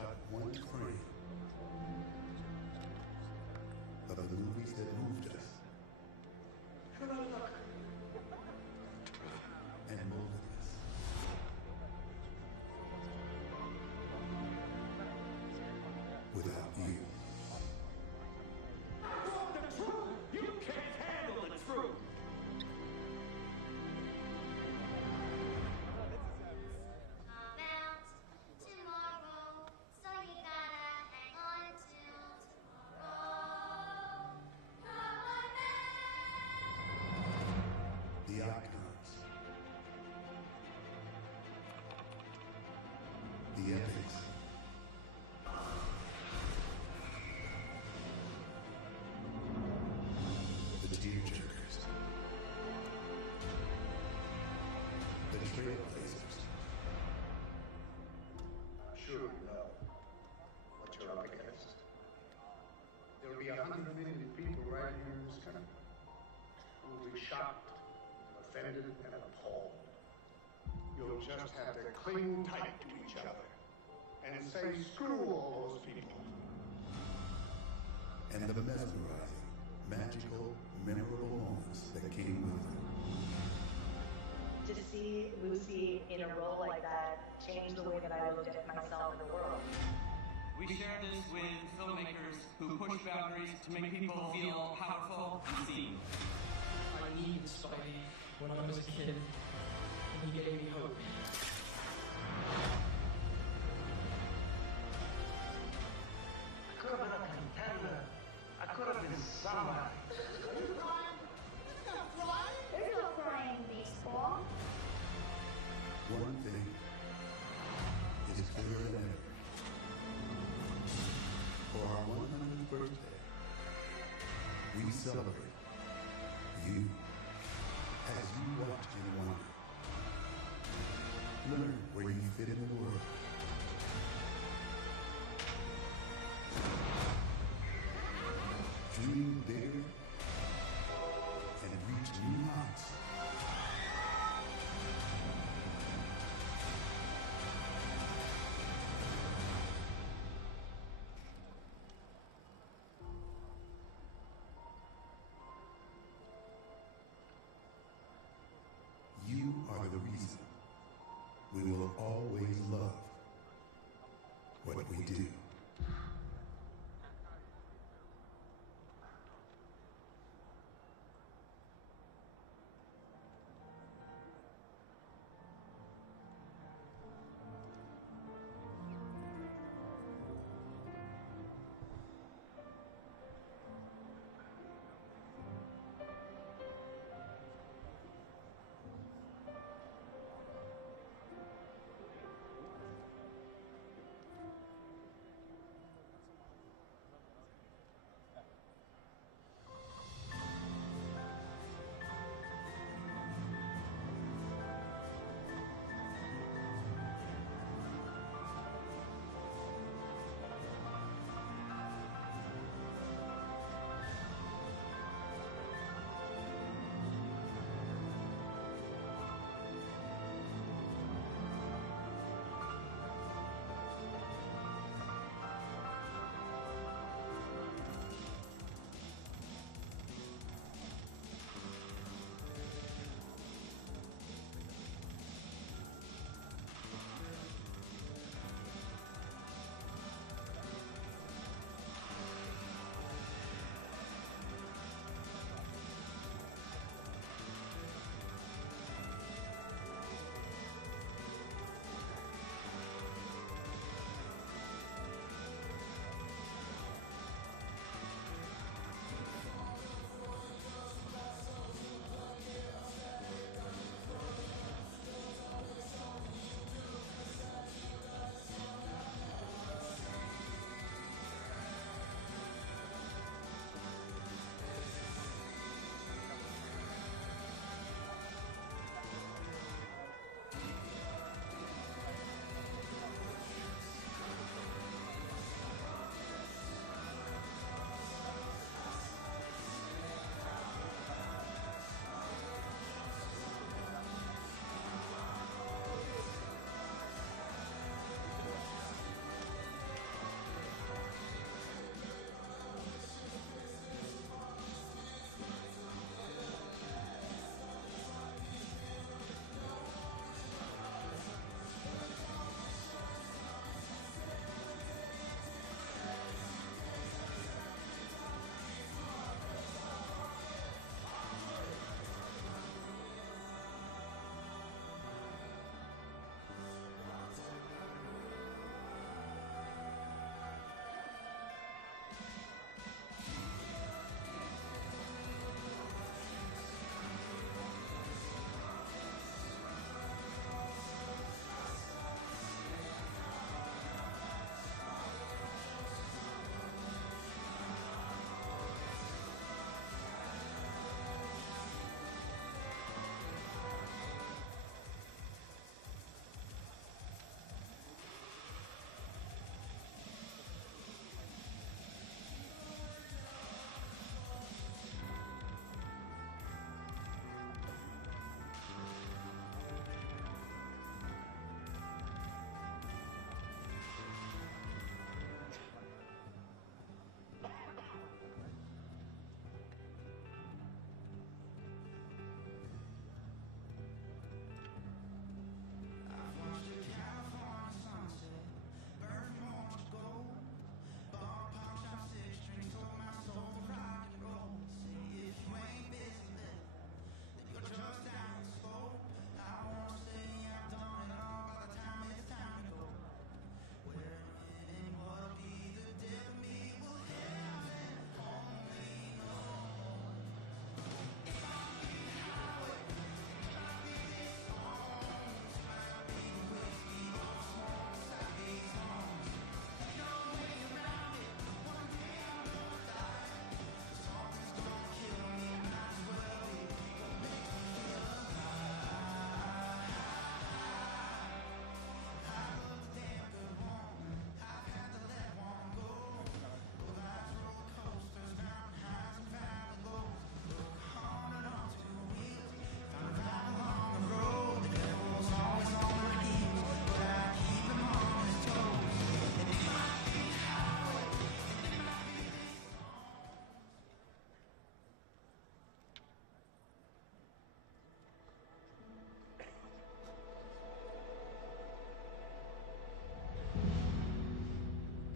shot one frame of the movies that moved us and molded us. Without you. The truth! You can't handle the truth! About tomorrow, so you gotta hang on till tomorrow. Come on now! The icons. The epics. The tearjerkers. The trailblazers. I'm sure you know what you're up against. There'll be 100 million people right here in this country who will be shocked, offended, and appalled. You'll just have to cling tight to each other and say screw all those people. And the mesmerizing, magical, memorable moments that came with them. To see Lucy in a role like that changed the way that I looked at myself in the world. We share this with filmmakers who push boundaries to make people feel powerful and seen. I needed Spidey when I was a kid, and he gave me hope. I could have been a contender. I could have been somebody. There's no crying in baseball. One thing is clearer than ever. For our 100th birthday, we celebrate you as you watch and wonder. Learn where you fit in the world. Dream bigger and reach new heights. You are the reason we will always love what we do.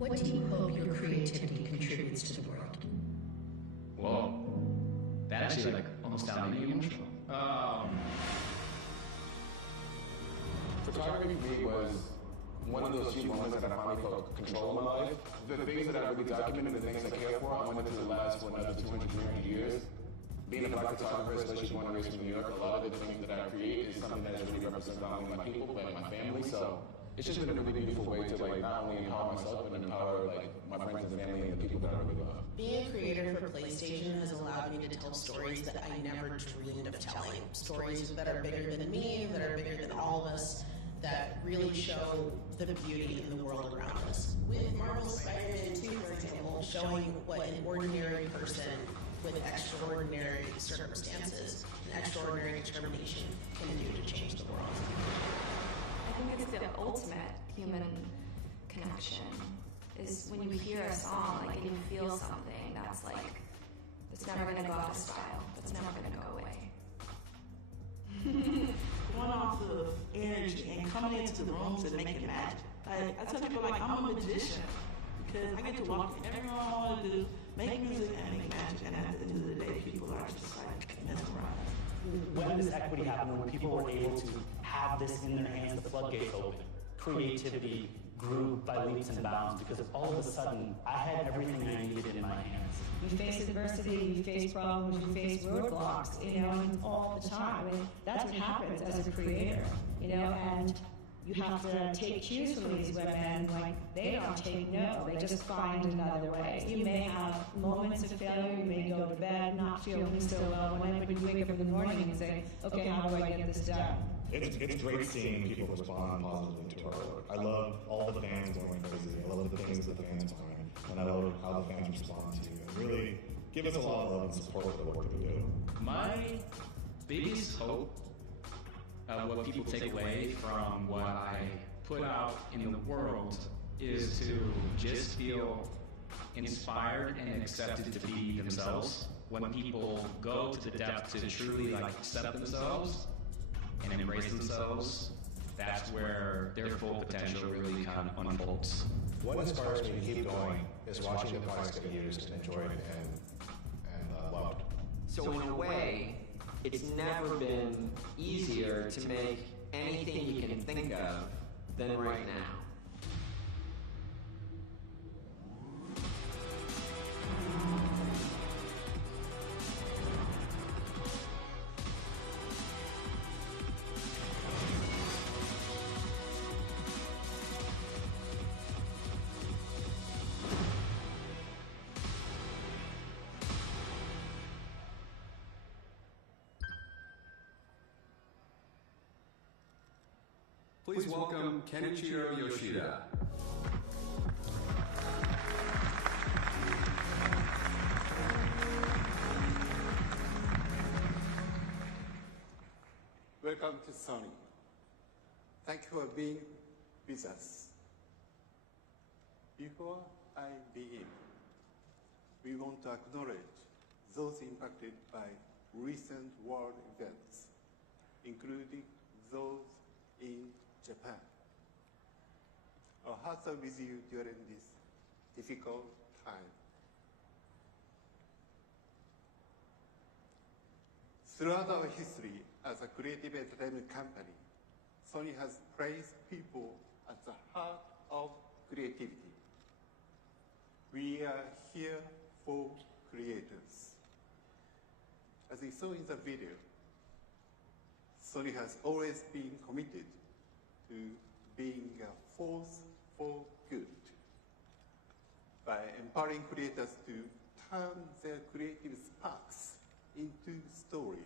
What do you hope your creativity contributes to the world? Whoa. That actually like almost sounded me emotional. Photography for me was one of those few moments that I finally felt control of my life. The things that I really documented, the things I care for, I wanted to last for another 200, 300 years. Being a black photographer, especially one raised from New York, a lot of the things that I create is something that really represents not only my people, but my family. So it's just been a really beautiful way to like not only empower myself, but empower like my friends and family and the people that I really love. Being a creator for PlayStation has allowed me to tell stories that I never dreamed of telling. Stories that are bigger than me, that are bigger than all of us, that really show the beauty in the world around us. With Marvel's Spider-Man 2, for example, showing what an ordinary person with extraordinary circumstances and extraordinary determination can do to change the world. I think it's the ultimate human connection, is when you hear a song, like, and you feel something that's like, it's never gonna go out of style, it's never gonna go away. Going off of energy and coming into the rooms and making magic. Like, I tell people, like, I'm a magician because I get to walk in everyone I want to do, make music and make magic, and at the end of the day, people are just like mesmerized. When does equity happen? When people were able to have this in their hands, the floodgates open, creativity grew by leaps and bounds because all of a sudden I had everything I needed in my hands. You face adversity, you face problems, you face roadblocks, you know, and all the time. And that's what happens as a creator, you know, and you have to take cues from these women. Like, they don't take no, they just find another way. You may have moments of failure, you may go to bed not feeling so well, but you wake up in the morning and say, okay, how do I get this done? It's great seeing people respond positively to our work. I love all the fans going crazy. I love the things that the fans find, and I love how the fans respond to you. And really give us a lot of love and support for the work that we do. My biggest hope of what people take away from what I put out in the world is to just feel inspired and accepted to be themselves. When people go to the depth to truly like accept themselves and embrace themselves, that's where their full potential really kind of unfolds. What inspires me to keep going is watching the products get used and enjoyed and loved. So in a way, it's never been easier to make anything you can think of than right now. Please welcome Kenichiro Yoshida. Welcome to Sony. Thank you for being with us. Before I begin, we want to acknowledge those impacted by recent world events, including those in Japan. Our hearts are with you during this difficult time. Throughout our history as a creative entertainment company, Sony has placed people at the heart of creativity. We are here for creators. As you saw in the video, Sony has always been committed to being a force for good by empowering creators to turn their creative sparks into stories.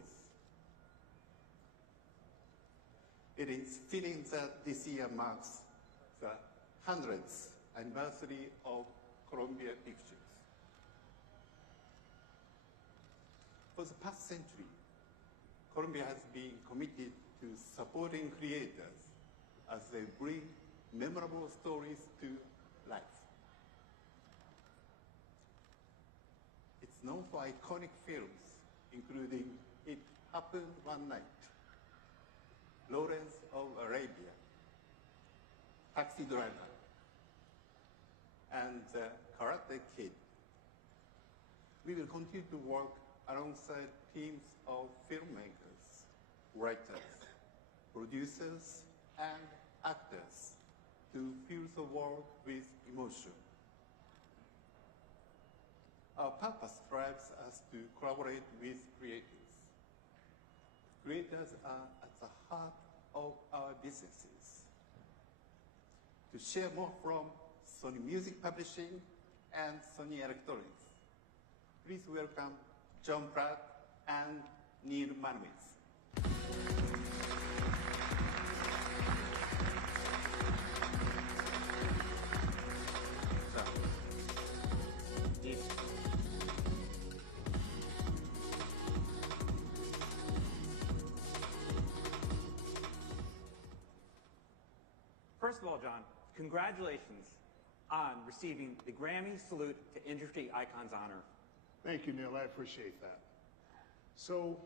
It is fitting that this year marks the 100th anniversary of Columbia Pictures. For the past century, Columbia has been committed to supporting creators as they bring memorable stories to life. It's known for iconic films, including It Happened One Night, Lawrence of Arabia, Taxi Driver, and the Karate Kid. We will continue to work alongside teams of filmmakers, writers, producers, and actors to fill the world with emotion. Our purpose drives us to collaborate with creators. Creators are at the heart of our businesses. To share more from Sony Music Publishing and Sony Electronics, please welcome John Pratt and Neil Manowitz. First of all, John, congratulations on receiving the Grammy Salute to Industry Icons honor. Thank you, Neil. I appreciate that. So,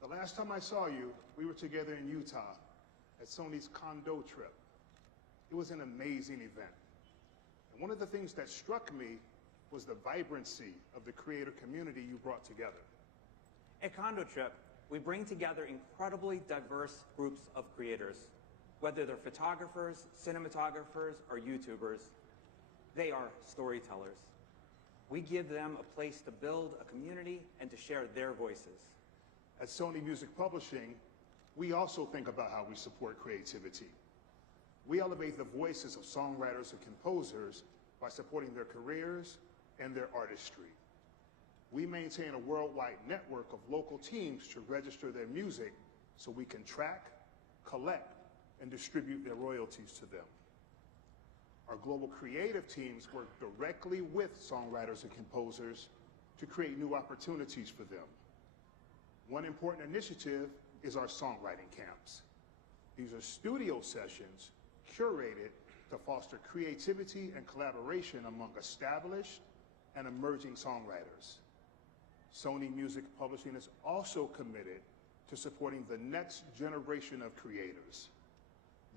the last time I saw you, we were together in Utah at Sony's Condo trip. It was an amazing event. And one of the things that struck me was the vibrancy of the creator community you brought together. At Condo Trip, we bring together incredibly diverse groups of creators. Whether they're photographers, cinematographers, or YouTubers, they are storytellers. We give them a place to build a community and to share their voices. At Sony Music Publishing, we also think about how we support creativity. We elevate the voices of songwriters and composers by supporting their careers and their artistry. We maintain a worldwide network of local teams to register their music so we can track, collect, and distribute their royalties to them. Our global creative teams work directly with songwriters and composers to create new opportunities for them. One important initiative is our songwriting camps. These are studio sessions curated to foster creativity and collaboration among established and emerging songwriters. Sony Music Publishing is also committed to supporting the next generation of creators.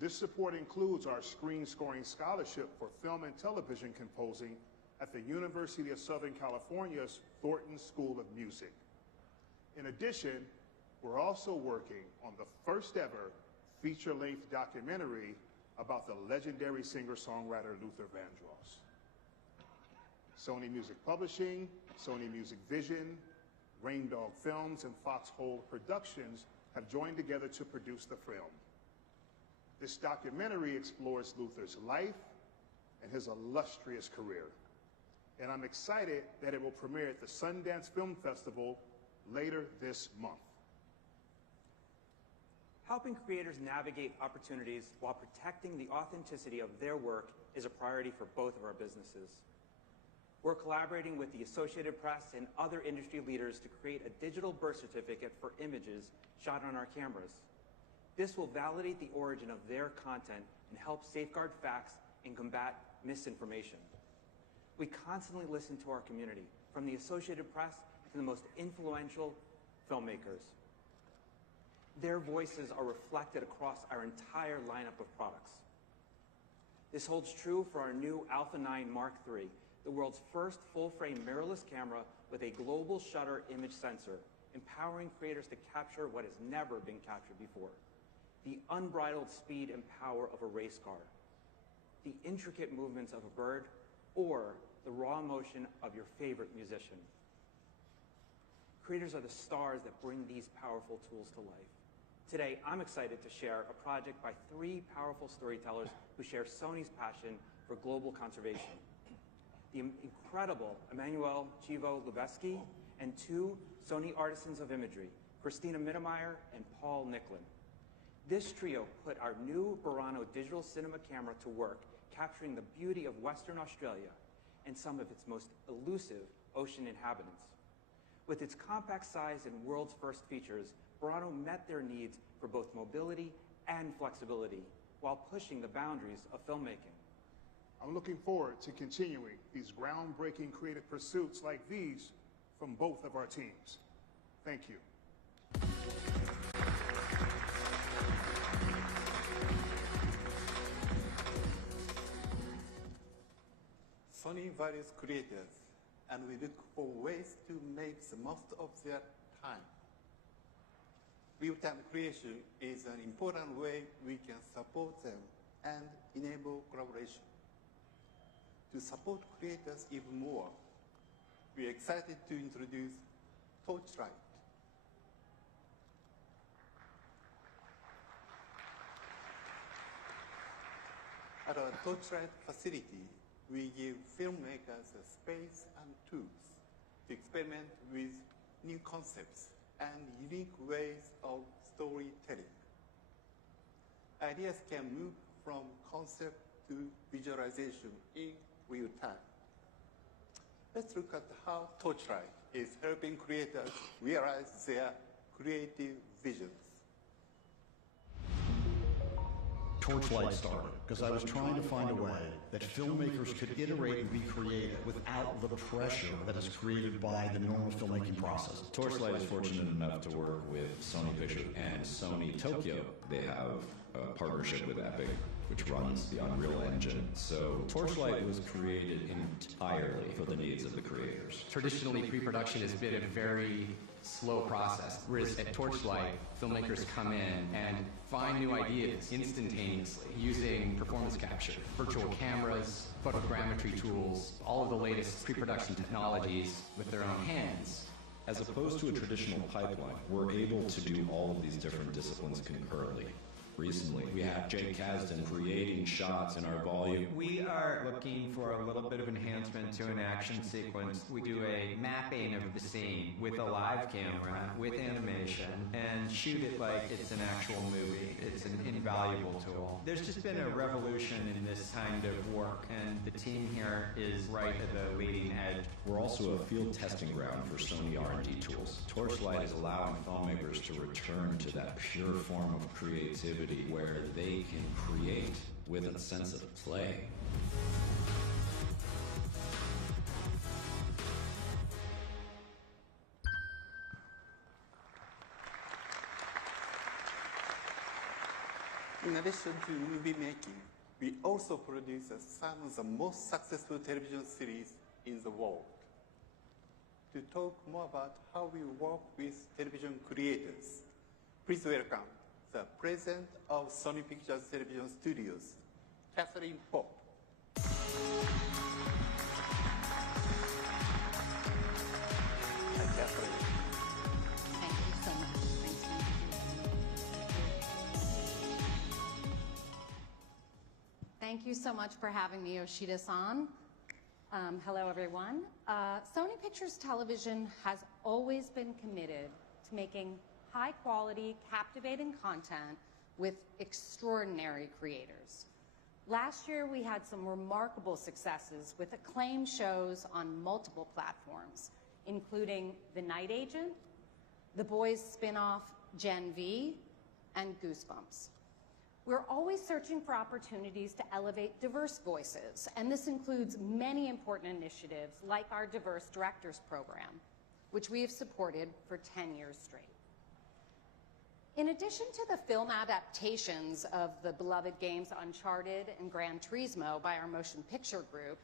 This support includes our Screen Scoring Scholarship for Film and Television Composing at the University of Southern California's Thornton School of Music. In addition, we're also working on the first ever feature-length documentary about the legendary singer-songwriter Luther Vandross. Sony Music Publishing, Sony Music Vision, Rain Dog Films, and Foxhole Productions have joined together to produce the film. This documentary explores Luther's life and his illustrious career. And I'm excited that it will premiere at the Sundance Film Festival later this month. Helping creators navigate opportunities while protecting the authenticity of their work is a priority for both of our businesses. We're collaborating with the Associated Press and other industry leaders to create a digital birth certificate for images shot on our cameras. This will validate the origin of their content and help safeguard facts and combat misinformation. We constantly listen to our community, from the Associated Press to the most influential filmmakers. Their voices are reflected across our entire lineup of products. This holds true for our new Alpha 9 Mark III, the world's first full-frame mirrorless camera with a global shutter image sensor, empowering creators to capture what has never been captured before. The unbridled speed and power of a race car, the intricate movements of a bird, or the raw emotion of your favorite musician. Creators are the stars that bring these powerful tools to life. Today, I'm excited to share a project by 3 powerful storytellers who share Sony's passion for global conservation. The incredible Emmanuel Chivo Lubeski and 2 Sony artisans of imagery, Christina Mittermeier and Paul Nicklin. This trio put our new Burano digital cinema camera to work, capturing the beauty of Western Australia and some of its most elusive ocean inhabitants. With its compact size and world's first features, Burano met their needs for both mobility and flexibility while pushing the boundaries of filmmaking. I'm looking forward to continuing these groundbreaking creative pursuits like these from both of our teams. Thank you. Sony values creators, and we look for ways to make the most of their time. Real-time creation is an important way we can support them and enable collaboration. To support creators even more, we are excited to introduce Torchlight. At our Torchlight facility, we give filmmakers a space and tools to experiment with new concepts and unique ways of storytelling. Ideas can move from concept to visualization in real time. Let's look at how Torchlight is helping creators realize their creative visions. Torchlight started because I was trying to find a way that filmmakers could iterate and be creative without the pressure that is created by the normal filmmaking process. Torchlight is fortunate enough to work with Sony Pictures and Sony Tokyo. They have a partnership with Epic, which runs the Unreal Engine. So Torchlight was created entirely for the needs of the creators. Traditionally, pre-production has been a very slow process, whereas at Torchlight, filmmakers come in and find new ideas instantaneously using performance capture, virtual cameras, photogrammetry tools, all of the latest pre-production technologies with their own hands. As opposed to a traditional pipeline, we're able to do all of these different disciplines concurrently. Recently, we have Jake Kasdan creating shots in our volume. We are looking for a little bit of enhancement to an action sequence. We do a mapping of the scene with a live camera, with animation, and shoot it like it's an actual movie. It's an invaluable tool. There's just been a revolution in this kind of work, and the team here is right at the leading edge. We're also a field testing ground for Sony R&D tools. Torchlight is allowing filmmakers to return to that pure form of creativity where they can create with a sense of play. In addition to movie making, we also produce some of the most successful television series in the world. To talk more about how we work with television creators, please welcome the president of Sony Pictures Television Studios, Catherine Pope. Thank you so much. Thanks for Thank you so much for having me, Yoshida-san. Hello, everyone. Sony Pictures Television has always been committed to making high-quality, captivating content with extraordinary creators. Last year, we had some remarkable successes with acclaimed shows on multiple platforms, including The Night Agent, The Boys spin-off Gen V, and Goosebumps. We're always searching for opportunities to elevate diverse voices, and this includes many important initiatives like our Diverse Directors Program, which we have supported for 10 years straight. In addition to the film adaptations of the beloved games Uncharted and Gran Turismo by our motion picture group,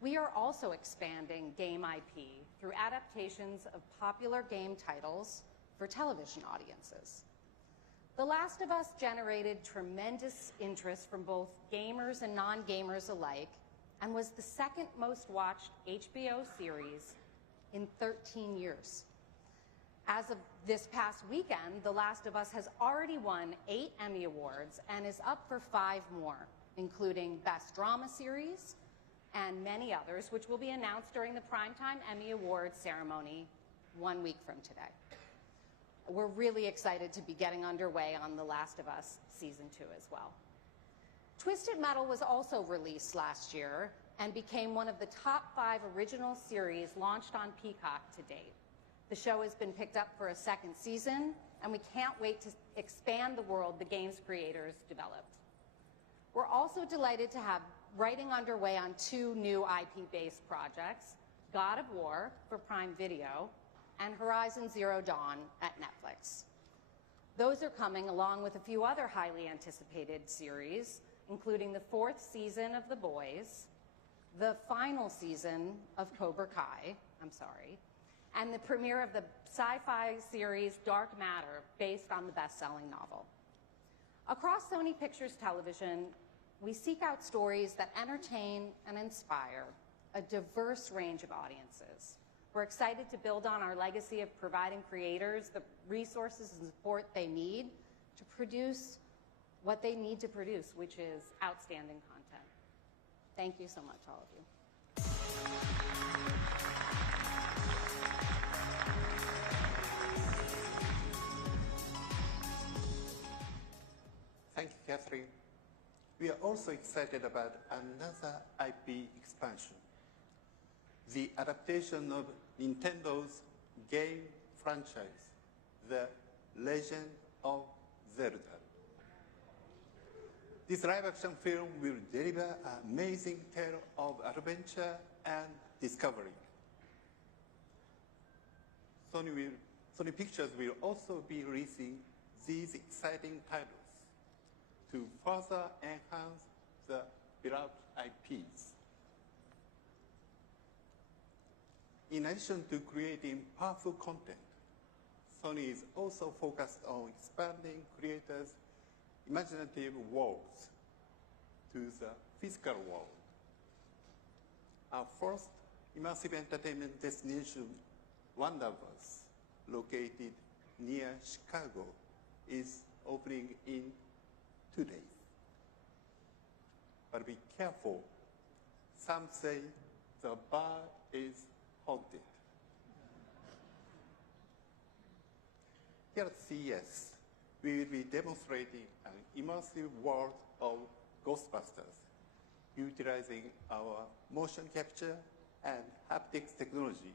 we are also expanding game IP through adaptations of popular game titles for television audiences. The Last of Us generated tremendous interest from both gamers and non-gamers alike and was the second most watched HBO series in 13 years. As of this past weekend, The Last of Us has already won 8 Emmy Awards and is up for 5 more, including Best Drama Series and many others, which will be announced during the Primetime Emmy Awards ceremony 1 week from today. We're really excited to be getting underway on The Last of Us Season 2 as well. Twisted Metal was also released last year and became one of the top 5 original series launched on Peacock to date. The show has been picked up for a 2nd season, and we can't wait to expand the world the game's creators developed. We're also delighted to have writing underway on 2 new IP-based projects, God of War for Prime Video and Horizon Zero Dawn at Netflix. Those are coming along with a few other highly anticipated series, including the 4th season of The Boys, the final season of Cobra Kai, and the premiere of the sci-fi series Dark Matter, based on the best-selling novel. Across Sony Pictures Television, we seek out stories that entertain and inspire a diverse range of audiences. We're excited to build on our legacy of providing creators the resources and support they need to produce what they need to produce, which is outstanding content. Thank you so much, all of you. Thank you, Catherine. We are also excited about another IP expansion, the adaptation of Nintendo's game franchise, The Legend of Zelda. This live-action film will deliver an amazing tale of adventure and discovery. Sony Pictures will also be releasing these exciting titles to further enhance the beloved IPs. In addition to creating powerful content, Sony is also focused on expanding creators' imaginative worlds to the physical world. Our first immersive entertainment destination, Wonderverse, located near Chicago, is opening in 2 days. But be careful. Some say the bar is haunted. Here at CES, we will be demonstrating an immersive world of Ghostbusters, utilizing our motion capture and haptics technology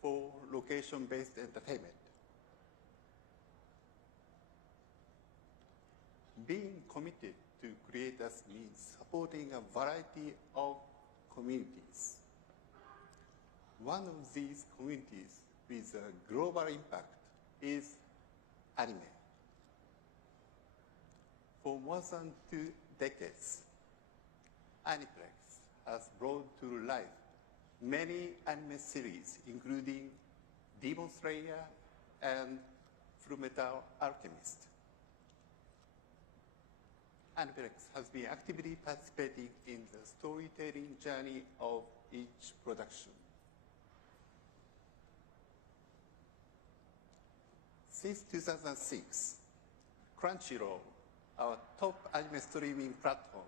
for location-based entertainment. Being committed to creators means supporting a variety of communities. One of these communities with a global impact is anime. For more than 2 decades, Aniplex has brought to life many anime series, including Demon Slayer and Fullmetal Alchemist. Aniplex has been actively participating in the storytelling journey of each production. Since 2006, Crunchyroll, our top anime streaming platform,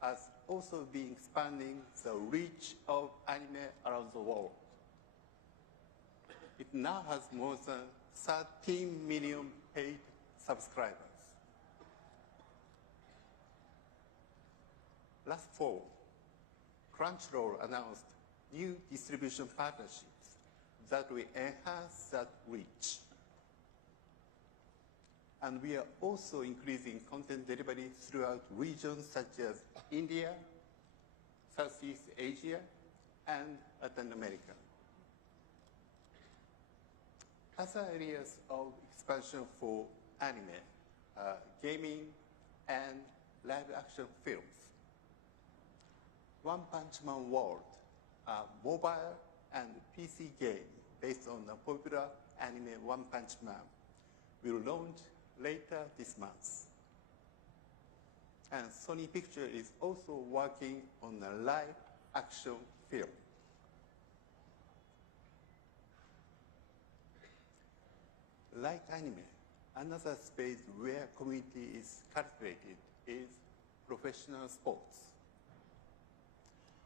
has also been expanding the reach of anime around the world. It now has more than 13 million paid subscribers. Last fall, Crunchyroll announced new distribution partnerships that will enhance that reach. And we are also increasing content delivery throughout regions such as India, Southeast Asia, and Latin America. Other areas of expansion for anime are gaming and live-action films. One Punch Man World, a mobile and PC game based on the popular anime One Punch Man, will launch later this month. And Sony Pictures is also working on a live-action film. Like anime, another space where community is cultivated is professional sports.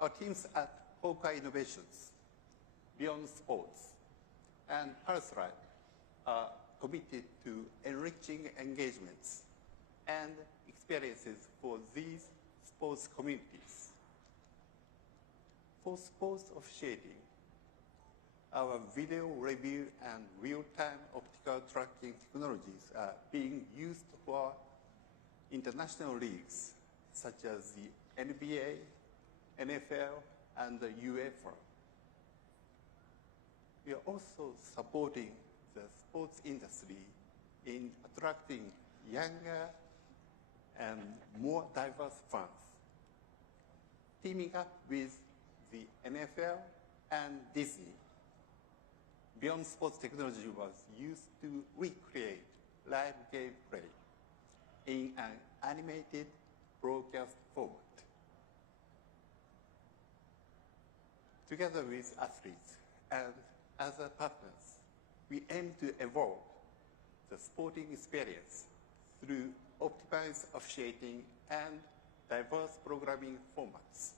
Our teams at Hawkeye Innovations, Beyond Sports, and Pulselight are committed to enriching engagements and experiences for these sports communities. For sports officiating, our video review and real-time optical tracking technologies are being used for international leagues such as the NBA, NFL, and the UEFA. We are also supporting the sports industry in attracting younger and more diverse fans, teaming up with the NFL and Disney, beyond sports technology was used to recreate live gameplay in an animated broadcast format. Together with athletes and other partners, we aim to evolve the sporting experience through optimized officiating and diverse programming formats.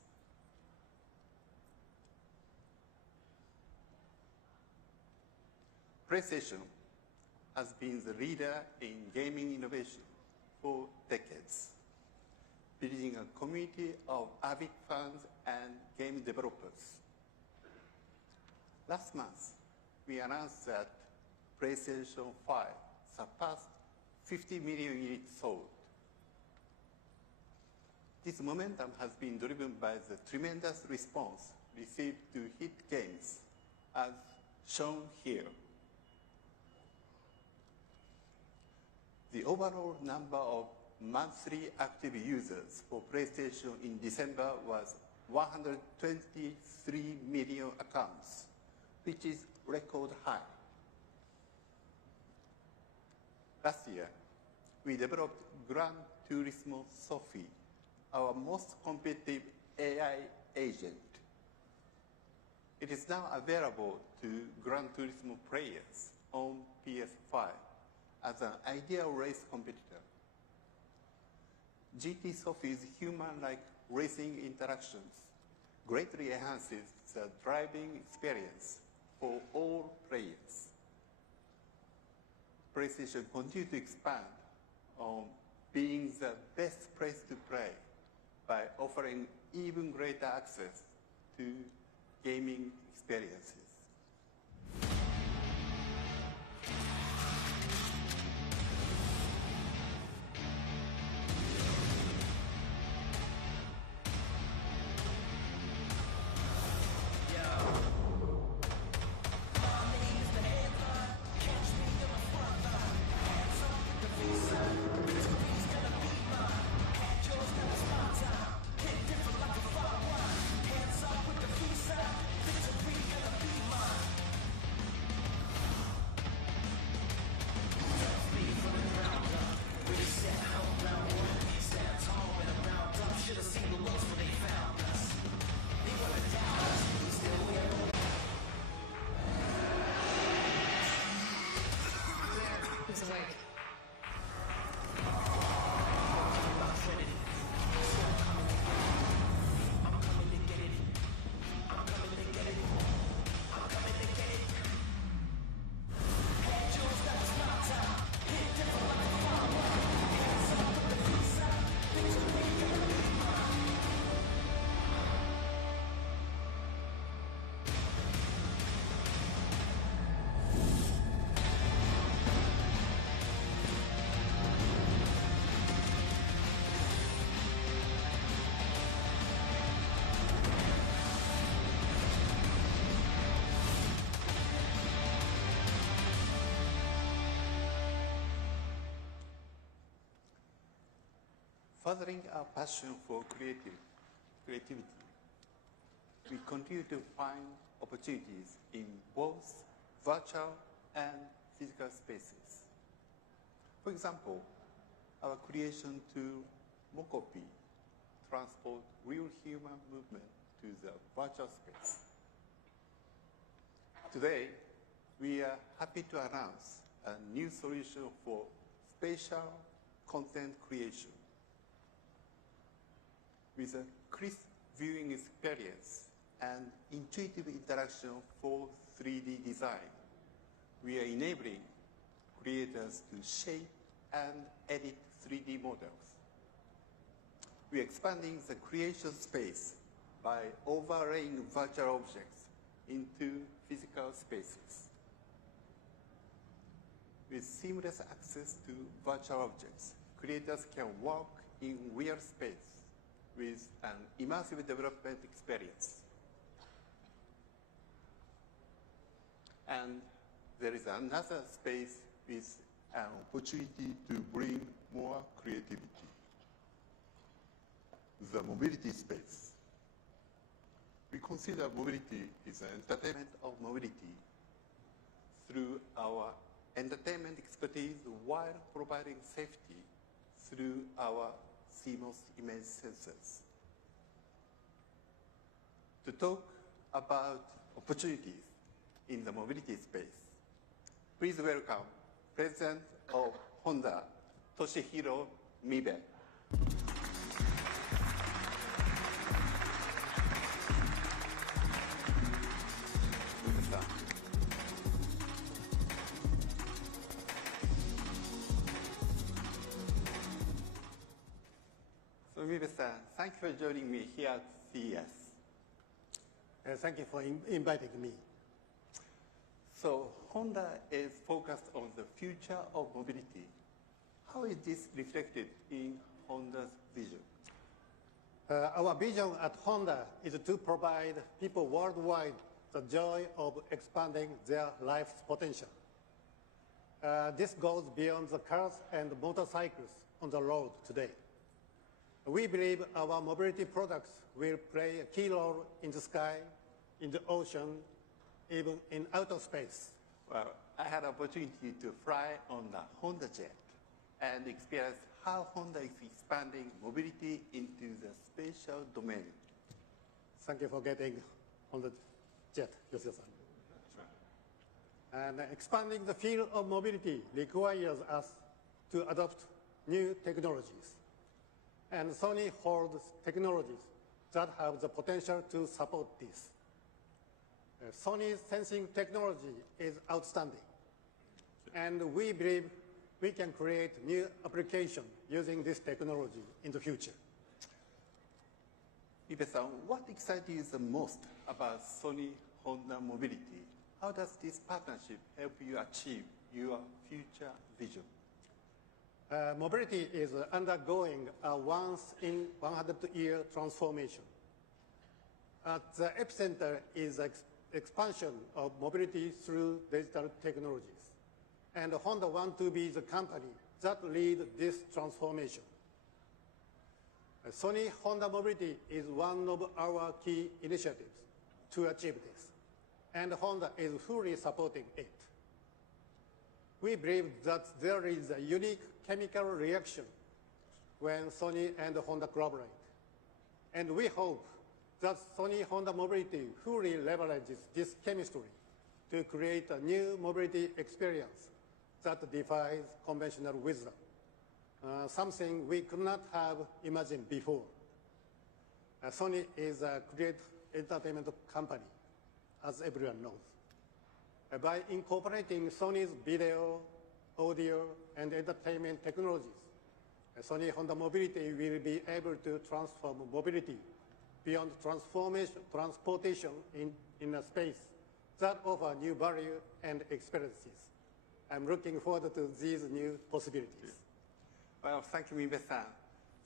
PlayStation has been the leader in gaming innovation for decades, building a community of avid fans and game developers. Last month, we announced that PlayStation 5 surpassed 50 million units sold. This momentum has been driven by the tremendous response received to hit games, as shown here. The overall number of monthly active users for PlayStation in December was 123 million accounts, which is record high. Last year, we developed Gran Turismo Sophie, our most competitive AI agent. It is now available to Gran Turismo players on PS5 as an ideal race competitor. GT Sophie's human-like racing interactions greatly enhances the driving experience for all players. PlayStation continues to expand on being the best place to play by offering even greater access to gaming experiences. Furthering our passion for creativity, we continue to find opportunities in both virtual and physical spaces. For example, our creation to Mokopi transport real human movement to the virtual space. Today, we are happy to announce a new solution for spatial content creation. With a crisp viewing experience and intuitive interaction for 3D design, we are enabling creators to shape and edit 3D models. We are expanding the creation space by overlaying virtual objects into physical spaces. With seamless access to virtual objects, creators can work in real space with an immersive development experience. And there is another space with an opportunity to bring more creativity. The mobility space. We consider mobility is an entertainment of mobility through our entertainment expertise while providing safety through our CMOS image sensors. To talk about opportunities in the mobility space, please welcome President of Honda, Toshihiro Mibe. So Mibe-san, thank you for joining me here at CES. Thank you for inviting me. So Honda is focused on the future of mobility. How is this reflected in Honda's vision? Our vision at Honda is to provide people worldwide the joy of expanding their life's potential. This goes beyond the cars and motorcycles on the road today. We believe our mobility products will play a key role in the sky, in the ocean, even in outer space. Well, I had an opportunity to fly on the Honda jet and experience how Honda is expanding mobility into the spatial domain. Thank you for getting on the jet, Yoshida-san. And expanding the field of mobility requires us to adopt new technologies. And Sony holds technologies that have the potential to support this. Sony's sensing technology is outstanding. And we believe we can create new applications using this technology in the future. Mibe-san, what excites you the most about Sony Honda mobility? How does this partnership help you achieve your future vision? Mobility is undergoing a once-in-100-year transformation. At the epicenter is the expansion of mobility through digital technologies. And Honda wants to be the company that leads this transformation. Sony Honda Mobility is one of our key initiatives to achieve this, and Honda is fully supporting it. We believe that there is a unique chemical reaction when Sony and Honda collaborate. And we hope that Sony Honda Mobility fully leverages this chemistry to create a new mobility experience that defies conventional wisdom, something we could not have imagined before. Sony is a great entertainment company, as everyone knows. By incorporating Sony's video, audio, and entertainment technologies, Sony Honda Mobility will be able to transform mobility beyond transportation in a space that offer new value and experiences. I'm looking forward to these new possibilities. Well, thank you, Mibe-san.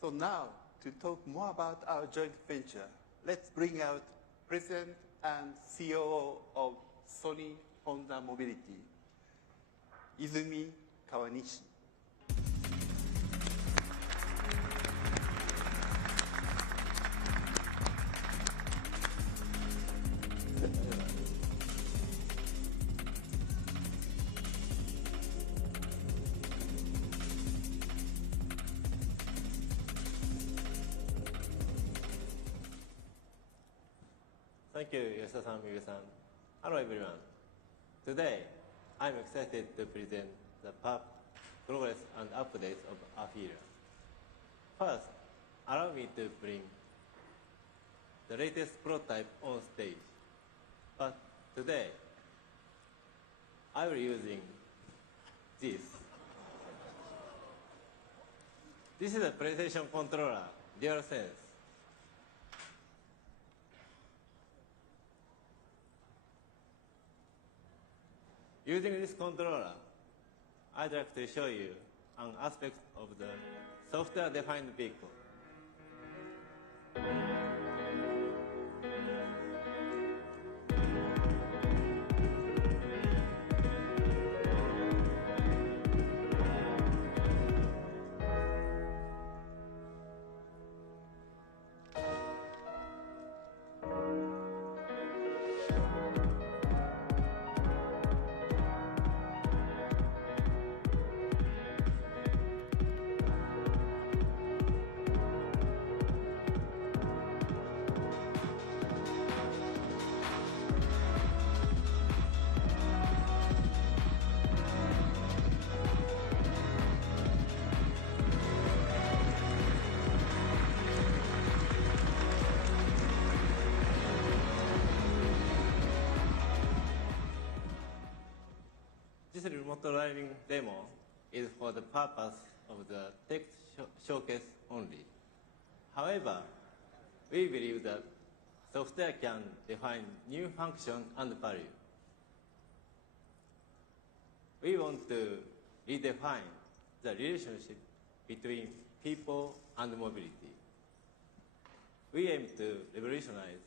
So now, to talk more about our joint venture, let's bring out President and COO of Sony Honda Mobility, Izumi Kawanishi. Thank you, Yoshida-san, Mibe-san. Hello, everyone. Today, I'm excited to present the progress and updates of AQUÍ. First, allow me to bring the latest prototype on stage. But today, I will be using this. This is a PlayStation controller, DualSense. Using this controller, I'd like to show you an aspect of the software-defined vehicle. motor driving demo is for the purpose of the tech showcase only. However, we believe that software can define new function and value. We want to redefine the relationship between people and mobility. We aim to revolutionize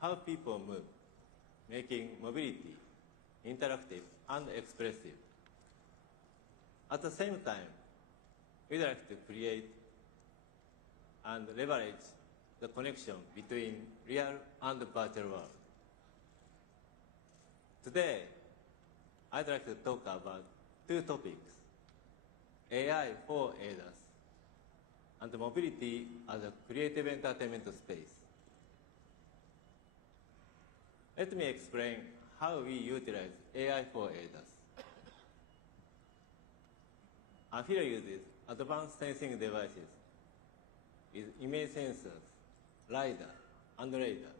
how people move, making mobility interactive and expressive. At the same time, we'd like to create and leverage the connection between real and virtual world. Today, I'd like to talk about two topics: AI for ADAS and mobility as a creative entertainment space. Let me explain how we utilize AI for ADAS. AFIRA uses advanced sensing devices with image sensors, LiDAR, and radar.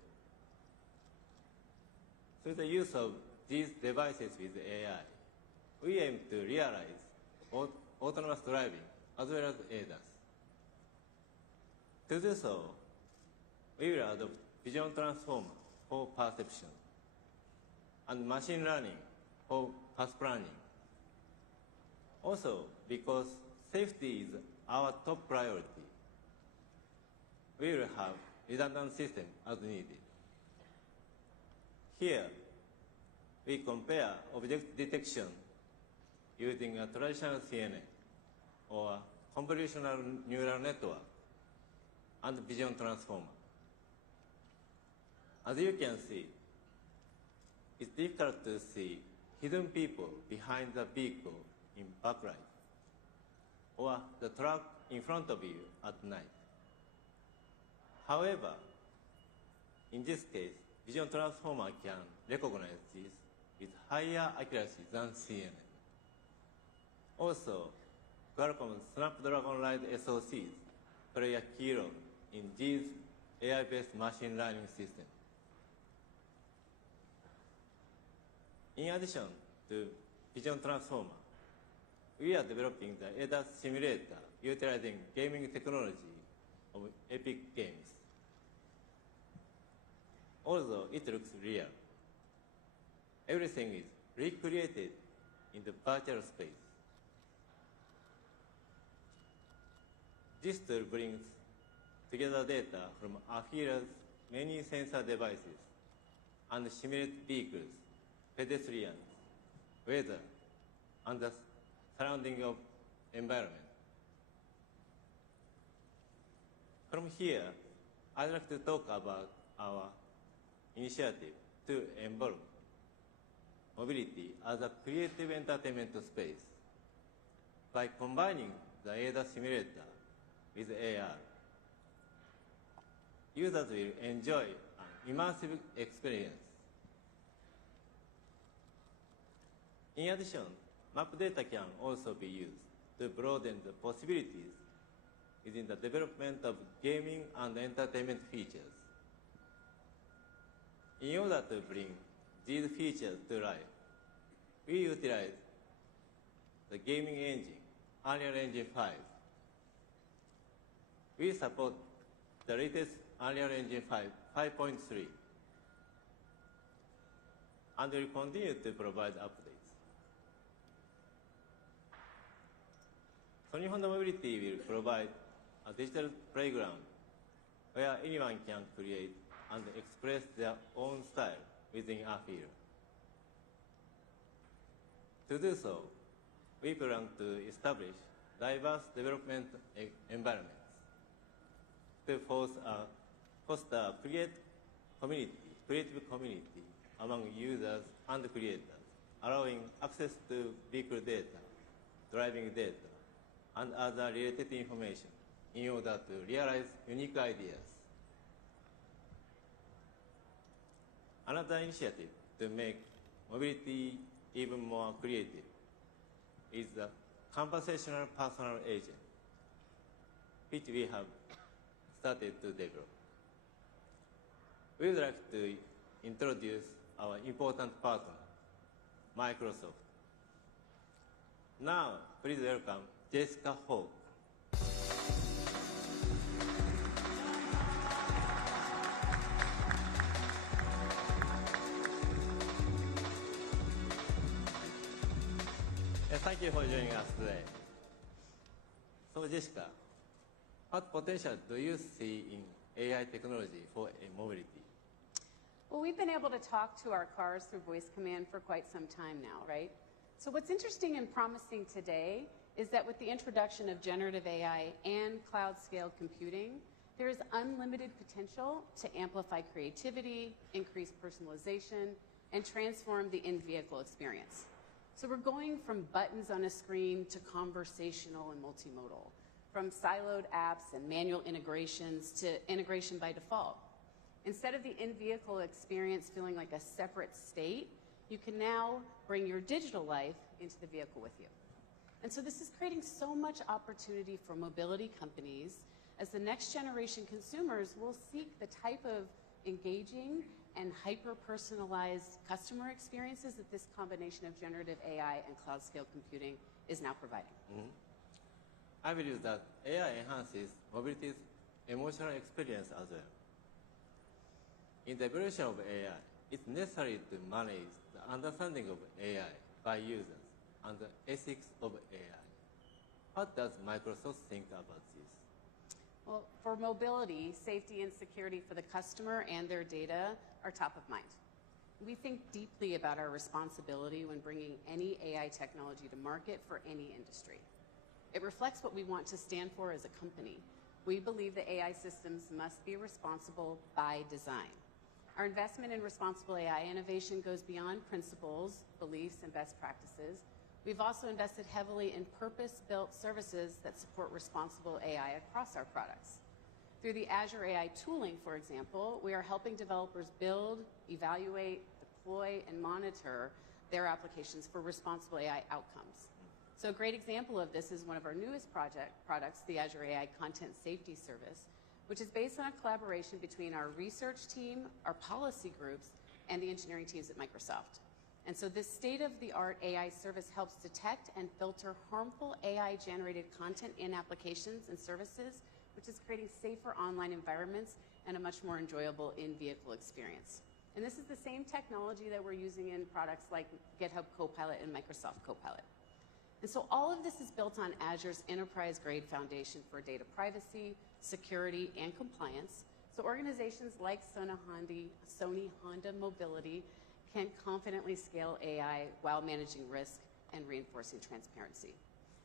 Through the use of these devices with AI, we aim to realize autonomous driving as well as ADAS. To do so, we will adopt vision transformer for perception and machine learning for path planning. Also, because safety is our top priority, we will have redundant system as needed. Here, we compare object detection using a traditional CNN or convolutional neural network and vision transformer. As you can see, it's difficult to see hidden people behind the vehicle in backlight or the truck in front of you at night. However, in this case, vision transformer can recognize this with higher accuracy than CNN. Also, Qualcomm's Snapdragon Ride SoCs play a key role in these AI-based machine learning systems. In addition to vision transformer, we are developing the ADAS simulator utilizing gaming technology of Epic Games. Although it looks real, everything is recreated in the virtual space. This tool brings together data from AFIRA's many sensor devices and simulates vehicles, pedestrians, weather, and the surrounding of environment. From here, I'd like to talk about our initiative to involve mobility as a creative entertainment space. By combining the ADAS simulator with AR, users will enjoy an immersive experience. In addition, map data can also be used to broaden the possibilities within the development of gaming and entertainment features. In order to bring these features to life, we utilize the gaming engine, Unreal Engine 5. We support the latest Unreal Engine 5.3, and will continue to provide updates. Sony Honda Mobility will provide a digital playground where anyone can create and express their own style within AFIRA. To do so, we plan to establish diverse development environments to foster a creative community among users and creators, allowing access to vehicle data, driving data, and other related information in order to realize unique ideas. Another initiative to make mobility even more creative is the conversational personal agent, which we have started to develop. We would like to introduce our important partner, Microsoft. Now, please welcome Jessica Ho. Thank you for joining us today. So, Jessica, what potential do you see in AI technology for mobility? Well, we've been able to talk to our cars through voice command for quite some time now, right? So what's interesting and promising today is that with the introduction of generative AI and cloud-scale computing, there is unlimited potential to amplify creativity, increase personalization, and transform the in-vehicle experience. So we're going from buttons on a screen to conversational and multimodal, from siloed apps and manual integrations to integration by default. Instead of the in-vehicle experience feeling like a separate state, you can now bring your digital life into the vehicle with you. And so this is creating so much opportunity for mobility companies as the next generation consumers will seek the type of engaging and hyper-personalized customer experiences that this combination of generative AI and cloud-scale computing is now providing. I believe that AI enhances mobility's emotional experience as well. In the evolution of AI, it's necessary to manage the understanding of AI by users and the ethics of AI. What does Microsoft think about this? Well, for mobility, safety and security for the customer and their data are top of mind. We think deeply about our responsibility when bringing any AI technology to market for any industry. It reflects what we want to stand for as a company. We believe that AI systems must be responsible by design. Our investment in responsible AI innovation goes beyond principles, beliefs, and best practices. We've also invested heavily in purpose-built services that support responsible AI across our products. Through the Azure AI tooling, for example, we are helping developers build, evaluate, deploy, and monitor their applications for responsible AI outcomes. So a great example of this is one of our newest products, the Azure AI Content Safety Service, which is based on a collaboration between our research team, our policy groups, and the engineering teams at Microsoft. And so this state-of-the-art AI service helps detect and filter harmful AI-generated content in applications and services, which is creating safer online environments and a much more enjoyable in-vehicle experience. And this is the same technology that we're using in products like GitHub Copilot and Microsoft Copilot. And so all of this is built on Azure's enterprise-grade foundation for data privacy, security, and compliance. So organizations like Sony Honda Mobility can confidently scale AI while managing risk and reinforcing transparency.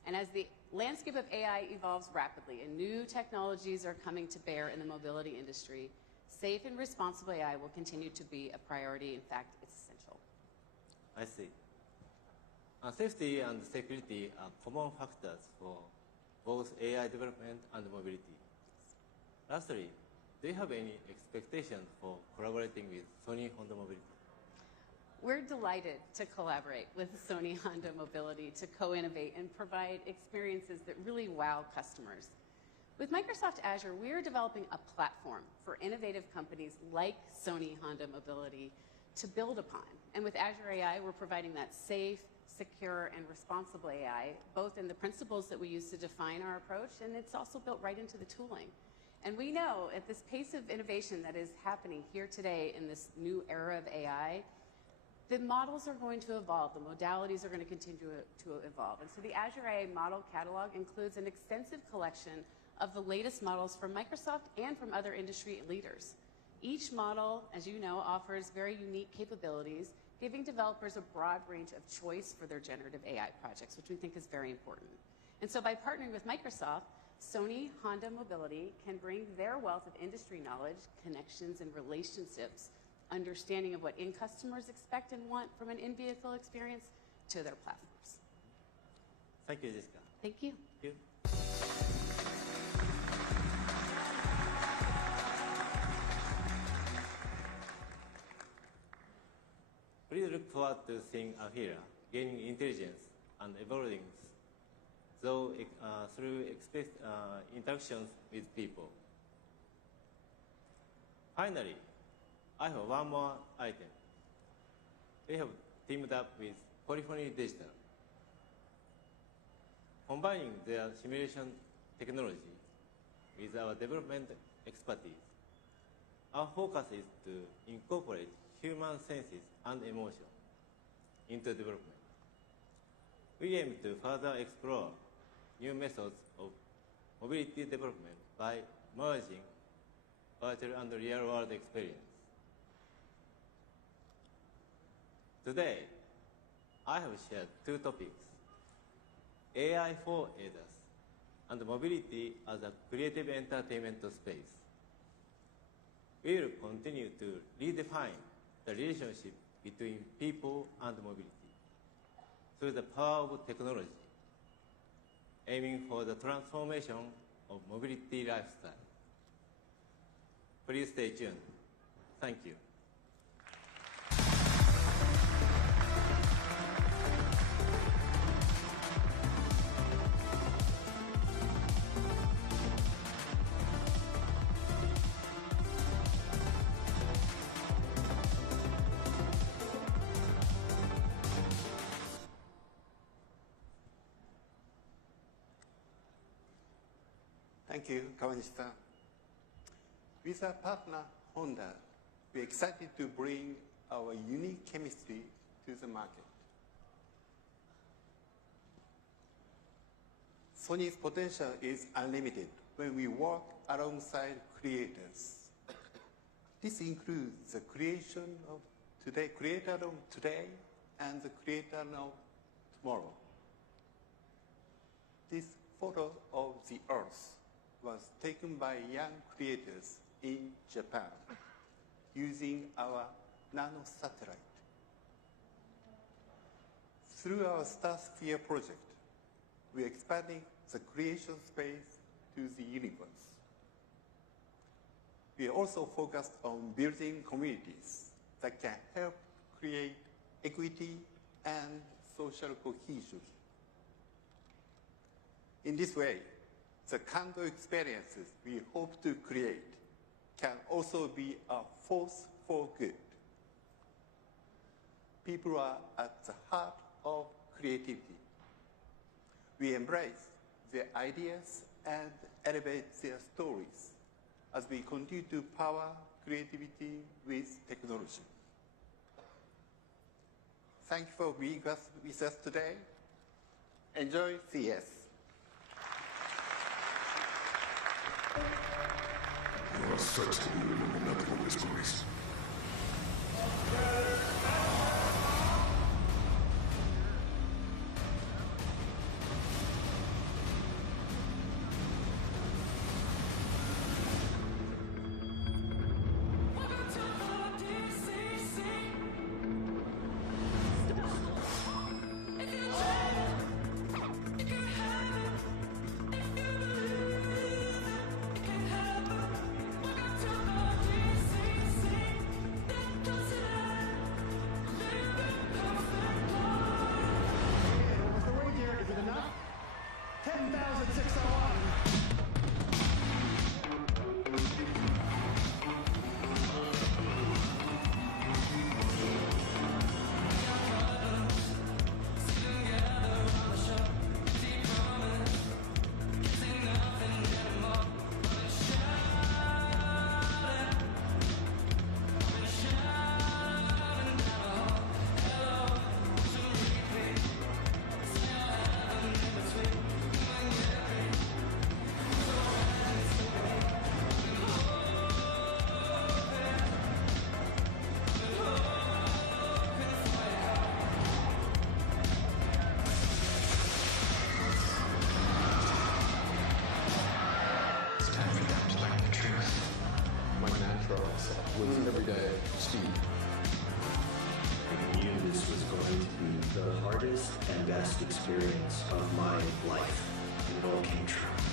And as the landscape of AI evolves rapidly and new technologies are coming to bear in the mobility industry, safe and responsible AI will continue to be a priority. In fact, it's essential. I see. Safety and security are common factors for both AI development and mobility. Lastly, do you have any expectations for collaborating with Sony Honda Mobility? We're delighted to collaborate with Sony Honda Mobility to co-innovate and provide experiences that really wow customers. With Microsoft Azure, we are developing a platform for innovative companies like Sony Honda Mobility to build upon. And with Azure AI, we're providing that safe, secure, and responsible AI, both in the principles that we use to define our approach, and it's also built right into the tooling. And we know at this pace of innovation that is happening here today in this new era of AI, the models are going to evolve, the modalities are going to continue to evolve. And so the Azure AI model catalog includes an extensive collection of the latest models from Microsoft and from other industry leaders. Each model, as you know, offers very unique capabilities, giving developers a broad range of choice for their generative AI projects, which we think is very important. And so by partnering with Microsoft, Sony Honda Mobility can bring their wealth of industry knowledge, connections, and relationships, understanding of what end customers expect and want from an in-vehicle experience to their platforms. Thank you, Jessica. Thank you. Thank you. Please look forward to seeing Ahira gaining intelligence and evolving through interactions with people. Finally, I have one more item. We have teamed up with Polyphony Digital. Combining their simulation technology with our development expertise, our focus is to incorporate human senses and emotion into development. We aim to further explore new methods of mobility development by merging virtual and real-world experience. Today, I have shared two topics: AI for ADAS and mobility as a creative entertainment space. We will continue to redefine the relationship between people and mobility through the power of technology, aiming for the transformation of mobility lifestyle. Please stay tuned. Thank you. Thank you, Kawanishi-san. With our partner, Honda, we're excited to bring our unique chemistry to the market. Sony's potential is unlimited when we work alongside creators. This includes the creator of today and the creator of tomorrow. This photo of the Earth was taken by young creators in Japan using our nano satellite. Through our Starsphere project, we're expanding the creation space to the universe. We are also focused on building communities that can help create equity and social cohesion. In this way, the Kando experiences we hope to create can also be a force for good. People are at the heart of creativity. We embrace their ideas and elevate their stories as we continue to power creativity with technology. Thank you for being with us today. Enjoy CES. You are such a memorable stories. Was every day Steve. I knew this was going to be the hardest and best experience of my life. It all came true.